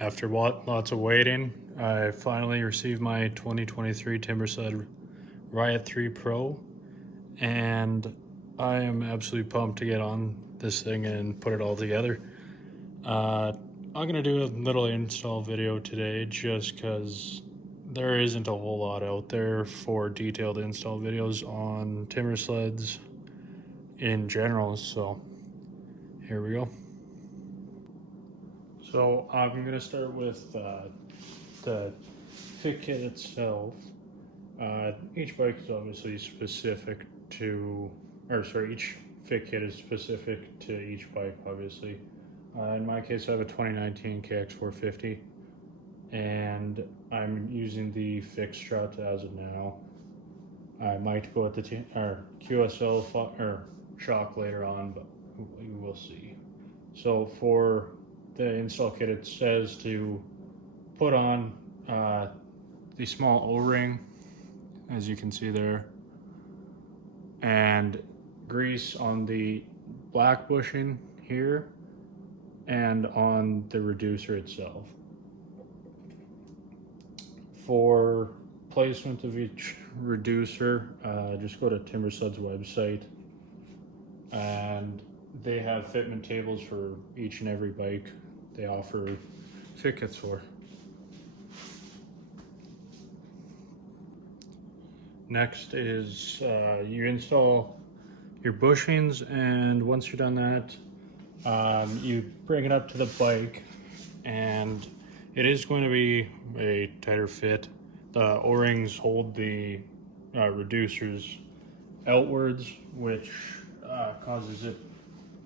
After lots of waiting, I finally received my 2023 Timbersled Riot 3 Pro, and I am absolutely pumped to get on this thing and put it all together. I'm gonna do a little install video today just because there isn't a whole lot out there for detailed install videos on Timbersleds in general, so here we go. So I'm gonna start with the fit kit itself. Each bike is obviously specific to, each fit kit is specific to each bike, obviously. In my case, I have a 2019 KX450, and I'm using the fixed strut as of now. I might go with the QSL shock later on, but we will see. So for the install kit, it says to put on the small O-ring, as you can see there, and grease on the black bushing here and on the reducer itself. For placement of each reducer, just go to Timbersled's website, and they have fitment tables for each and every bike they offer fit kits for. Next is you install your bushings, and once you're done that, you bring it up to the bike, and it is going to be a tighter fit. The O-rings hold the reducers outwards, which causes it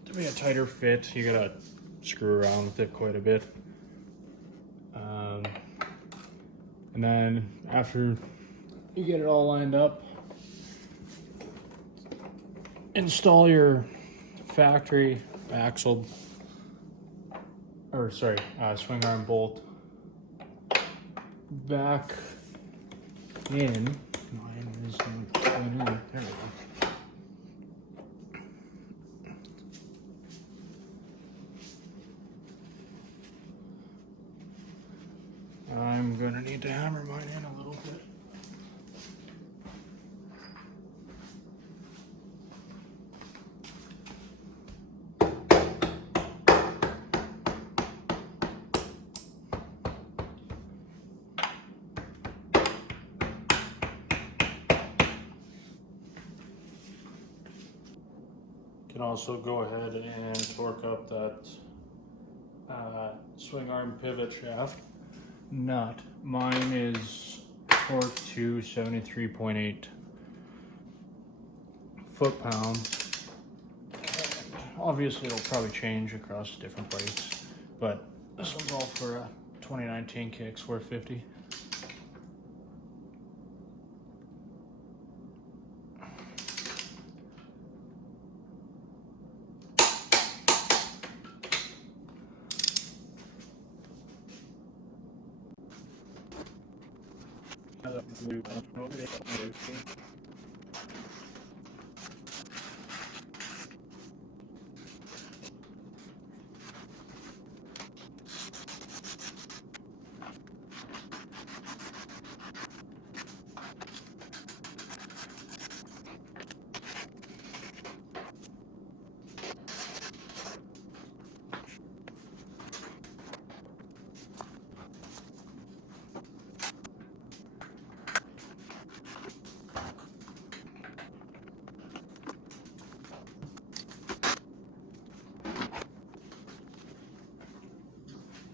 to be a tighter fit. You gotta screw around with it quite a bit. And then after you get it all lined up, install your factory axle, swing arm bolt back in. Mine isn't going in. There we go. I'm gonna need to hammer mine in a little bit. You can also go ahead and torque up that swing arm pivot shaft nut. Mine is torqued to 73.8 foot-pounds. Obviously it'll probably change across different bikes, but this one's all for a 2019 KX450.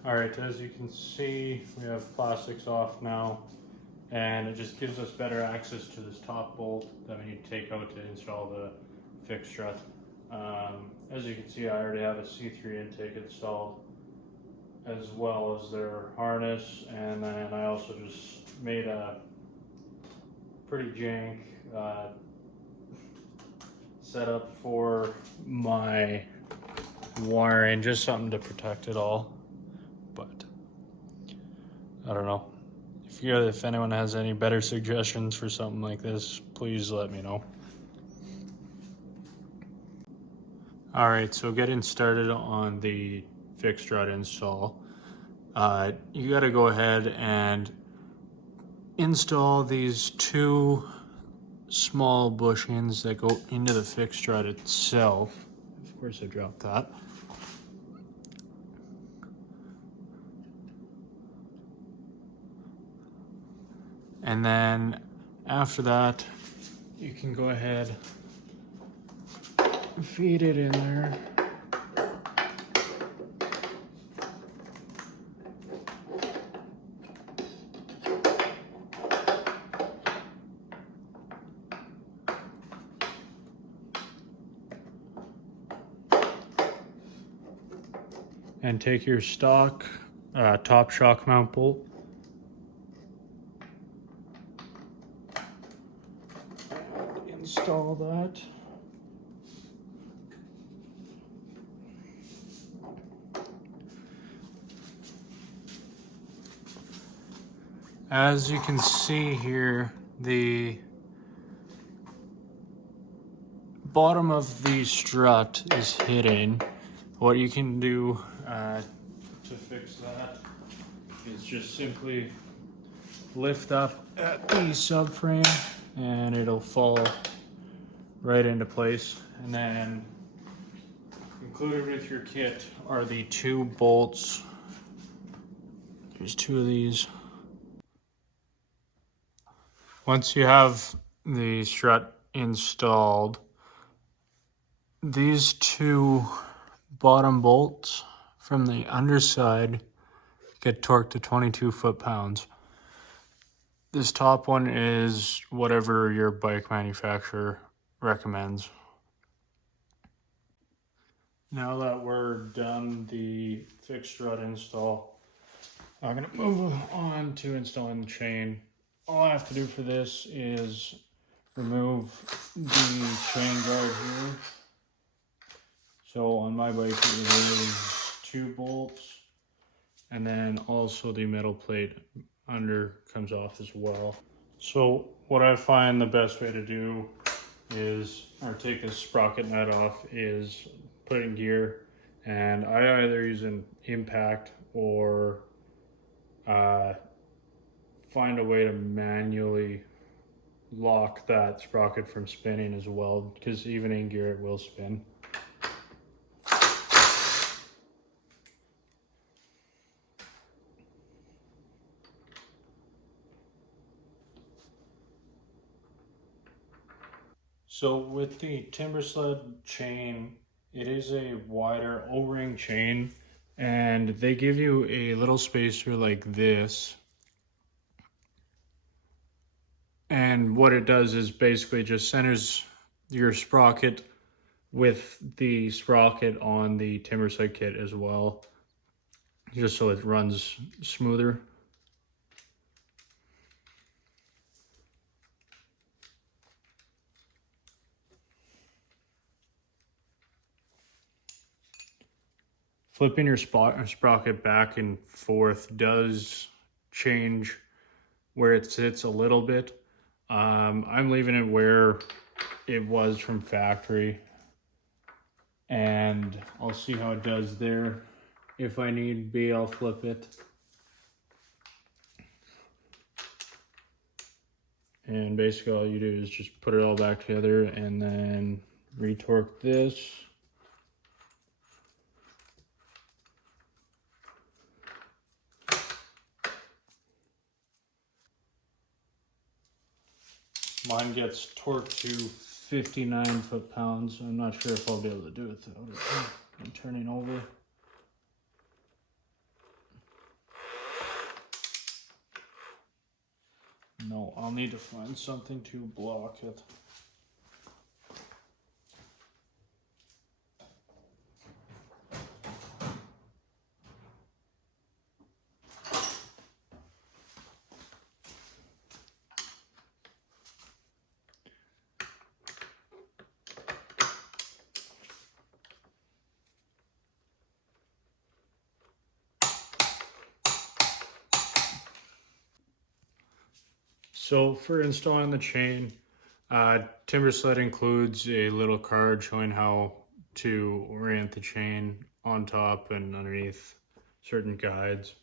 Alright, as you can see, we have plastics off now, and it just gives us better access to this top bolt that we need to take out to install the fixed strut. As you can see, I already have a C3 intake installed, as well as their harness, and then I also just made a pretty jank setup for my wiring, just something to protect it all. But I don't know. If anyone has any better suggestions for something like this, please let me know. All right, so getting started on the fixed strut install. you got to go ahead and install these two small bushings that go into the fixed strut itself. Of course I dropped that. And then after that, you can go ahead and feed it in there. And take your stock top shock mount bolt. And install that. As you can see here, the bottom of the strut is hidden. What you can do to fix that is just simply lift up at the subframe and it'll fall right into place. And then included with your kit are the two bolts. There's two of these. Once you have the strut installed, these two bottom bolts from the underside get torqued to 22 foot-pounds. This top one is whatever your bike manufacturer recommends. Now that we're done the fixed strut install, I'm gonna move on to installing the chain. All I have to do for this is remove the chain guard here. So on my bike it is two bolts, and then also the metal plate under comes off as well. So what I find the best way to do is, or take this sprocket nut off, is put it in gear, and I either use an impact or find a way to manually lock that sprocket from spinning as well, because even in gear it will spin. So with the Timbersled chain, it is a wider O-ring chain, and they give you a little spacer like this. And what it does is basically just centers your sprocket with the sprocket on the Timbersled kit as well, just so it runs smoother. Flipping your sprocket back and forth does change where it sits a little bit. I'm leaving it where it was from factory, and I'll see how it does there. If I need be, I'll flip it. And basically all you do is just put it all back together and then retorque this. Mine gets torqued to 59 foot-pounds. I'm not sure if I'll be able to do it without it. I'm turning over. No, I'll need to find something to block it. So for installing the chain, Timbersled includes a little card showing how to orient the chain on top and underneath, certain guides.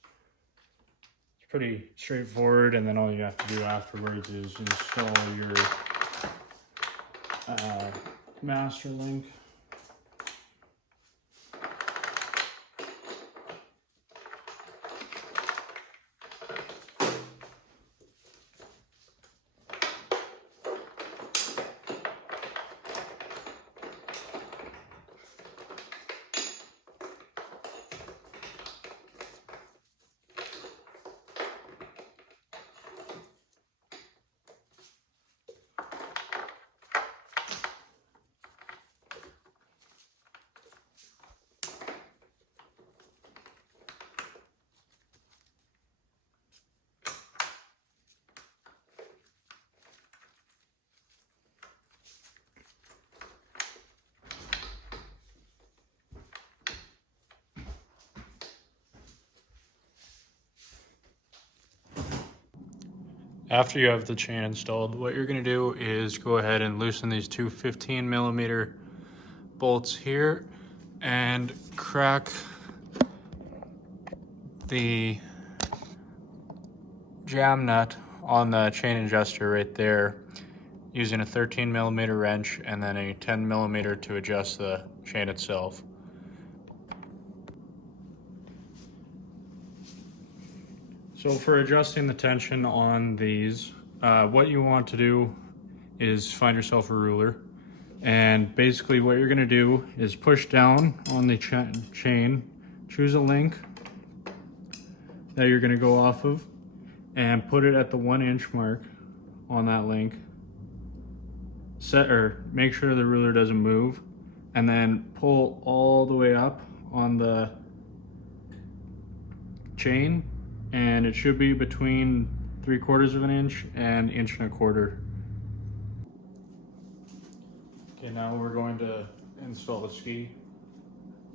pretty straightforward, and then all you have to do afterwards is install your master link. After you have the chain installed, what you're going to do is go ahead and loosen these two 15mm bolts here and crack the jam nut on the chain adjuster right there using a 13mm wrench and then a 10mm to adjust the chain itself. So for adjusting the tension on these, what you want to do is find yourself a ruler, and basically what you're going to do is push down on the chain, choose a link that you're going to go off of, and put it at the 1 inch mark on that link. Make sure the ruler doesn't move, and then pull all the way up on the chain, and it should be between 3/4 of an inch and 1.25 inches. Okay, now we're going to install the ski.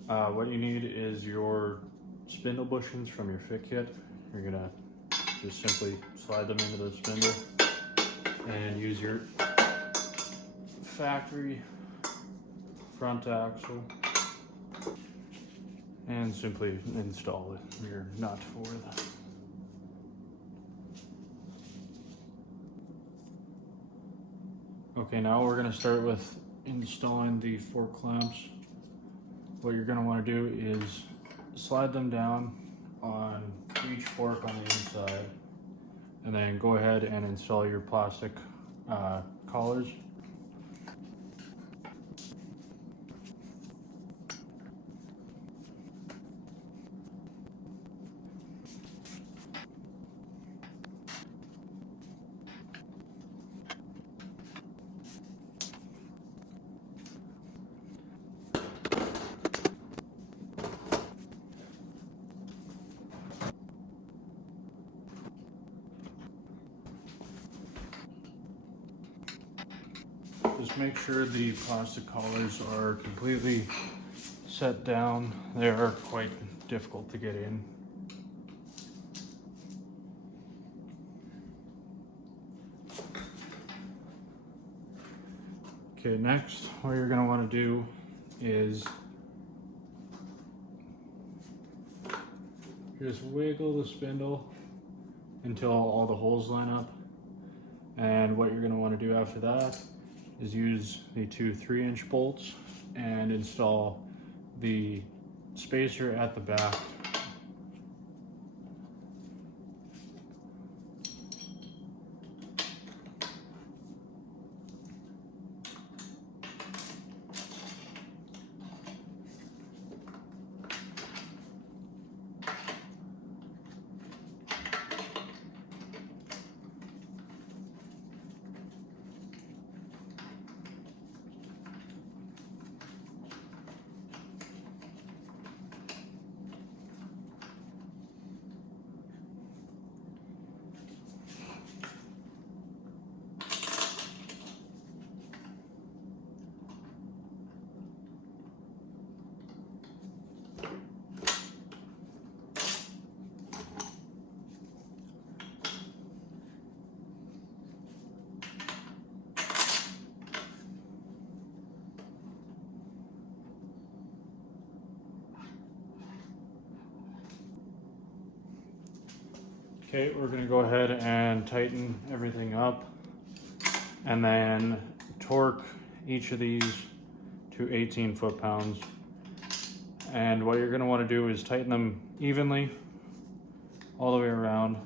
What you need is your spindle bushings from your fit kit. You're gonna just simply slide them into the spindle and use your factory front axle and simply install your nut for that. Okay, now we're going to start with installing the fork clamps. What you're going to want to do is slide them down on each fork on the inside, and then go ahead and install your plastic collars. Just make sure the plastic collars are completely set down. They are quite difficult to get in. Okay, next what you're going to want to do is just wiggle the spindle until all the holes line up. And what you're going to want to do after that is use the two 3-inch bolts and install the spacer at the back. Okay, we're gonna go ahead and tighten everything up and then torque each of these to 18 foot-pounds. And what you're gonna wanna do is tighten them evenly all the way around.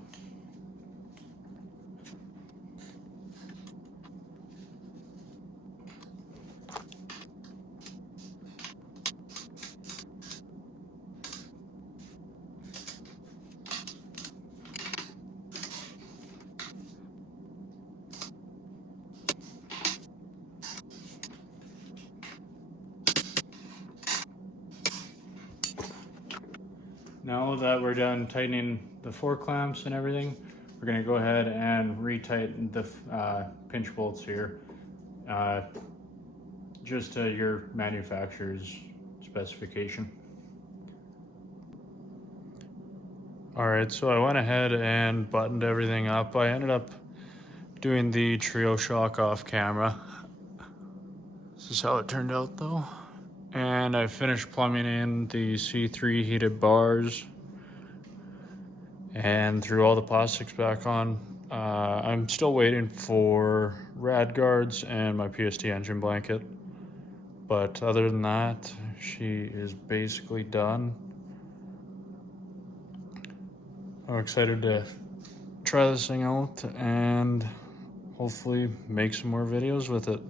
Now that we're done tightening the fork clamps and everything, we're gonna go ahead and retighten the pinch bolts here, just to your manufacturer's specification. All right, so I went ahead and buttoned everything up. I ended up doing the trio shock off camera. This is how it turned out though. And I finished plumbing in the C3 heated bars and threw all the plastics back on. I'm still waiting for rad guards and my PST engine blanket. But other than that, she is basically done. I'm excited to try this thing out and hopefully make some more videos with it.